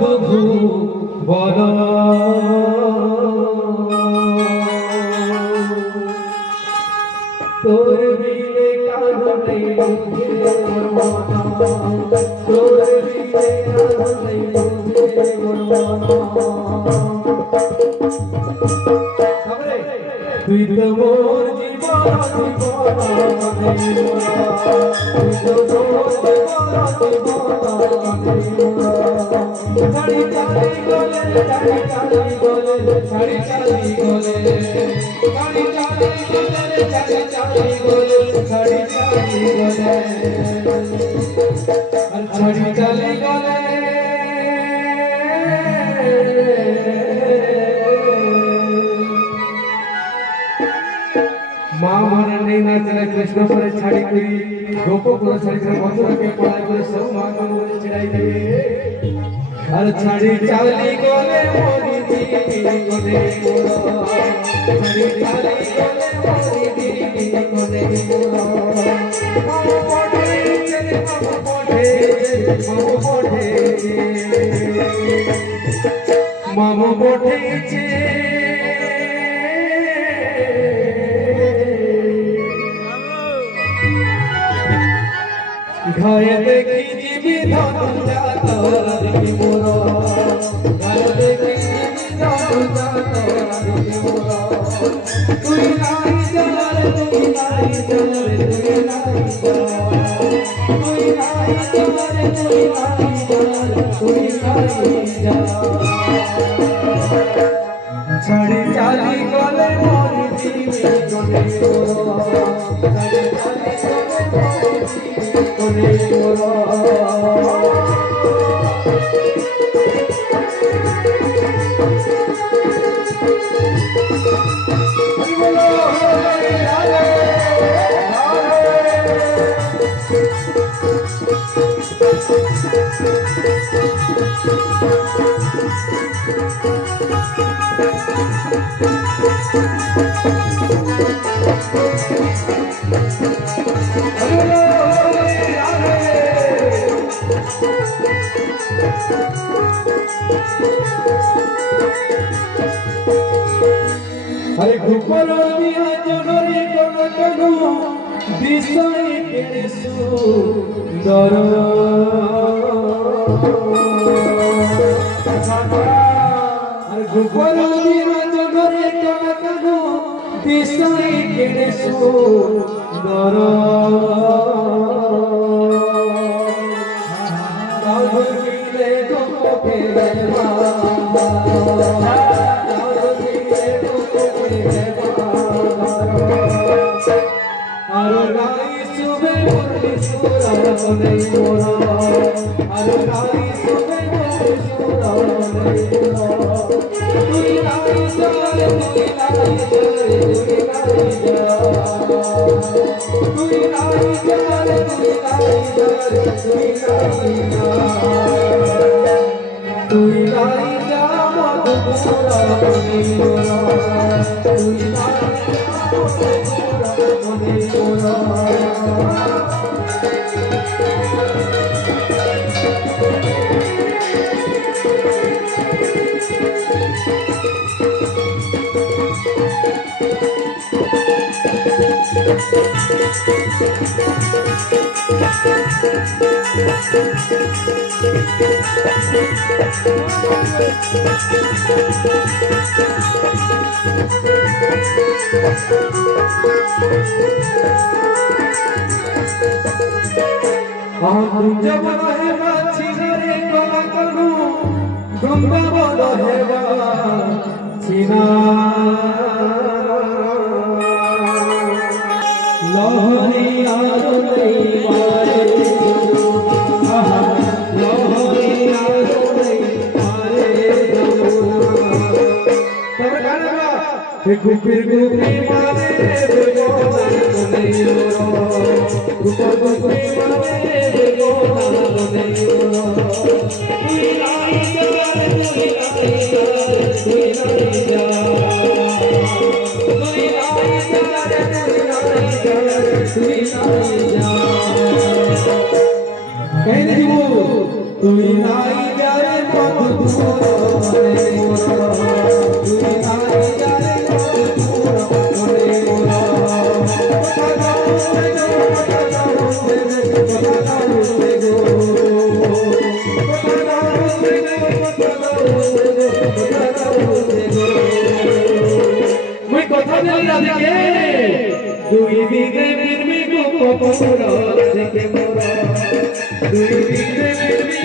বধু বল তোর বিনে কারো নেই বুঝে মোর মন তোর বিনে কারো নেই বুঝে মোর মন তুই তো মোর জীবন তুই তো মোর ছাড়ি চালি গলে ছাড়ি চালি গলে ছাড়ি চালি গলে ছাড়ি চালি গলে ছাড়ি চালি গলে ছাড়ি চালি গলে আর ছাড়ি চালি গলে মা মারা নেই না চলে কৃষ্ণ করে ছাড়ি করি গোপ করে ছাড়ি করে মথুরাকে পড়াই করে সব মা করে ছিড়াই দেবে আর ছাড়ি চালি গলে মরি দিদি কোনে মোরা ছাড়ি চালি গলে মরি দিদি কোনে মোরা মামু পড়ে চলে মামু পড়ে মামু পড়েছে ঘরে দেখি জীবি ধনু যাতরি মোরা ঘরে দেখি জীবি ধনু যাতরি মোরা তুই নাই চলে তুই নাই চলে তুই নাই চলে তুই নাই চলে তুই নাই চলে তুই নাই চলে ছাড়ি চালি গলে মরি দিবি কোনে মোরা ছাড়ি চালি গলে মরি কোনে মোরা अरे गुपर दिया जनरे कोन कनु दिसई केरे सुंदर अरे गुपर दिया जनरे कोन कनु दिसई केरे सुंदर गाधु कीले दुख फेरे কোনে মোরা আর নাই সুবে মোরে সুরা কোনে মোরা তুই নাই চলে তুই নাই চলে তুই নাই যা তুই নাই চলে তুই নাই চলে তুই নাই যা তুই নাই যা মধুরা কোনে মোরা তুই নাই যা কোনে মোরা जब हेबा छिनारे कोला करू बृंदावन हेबा छिना लहरी आरो नहीं मारे लहरी आरो नहीं मारे तब गाना गुपिर गुपी मारे गोदान कोने मोरा गुपर गुपी मारे गोदान कोने मोरा तुई नाही जाने तुई नाही जाने तुई नाही जाने तुई नाही जाने तुई नाही जाने कहने वो तुई नाही जाने মুই কথা দিল রাধিকে দুই দিনে ফিরবি গো পপুরা রাধিকে মোরা দুই দিনে ফিরবি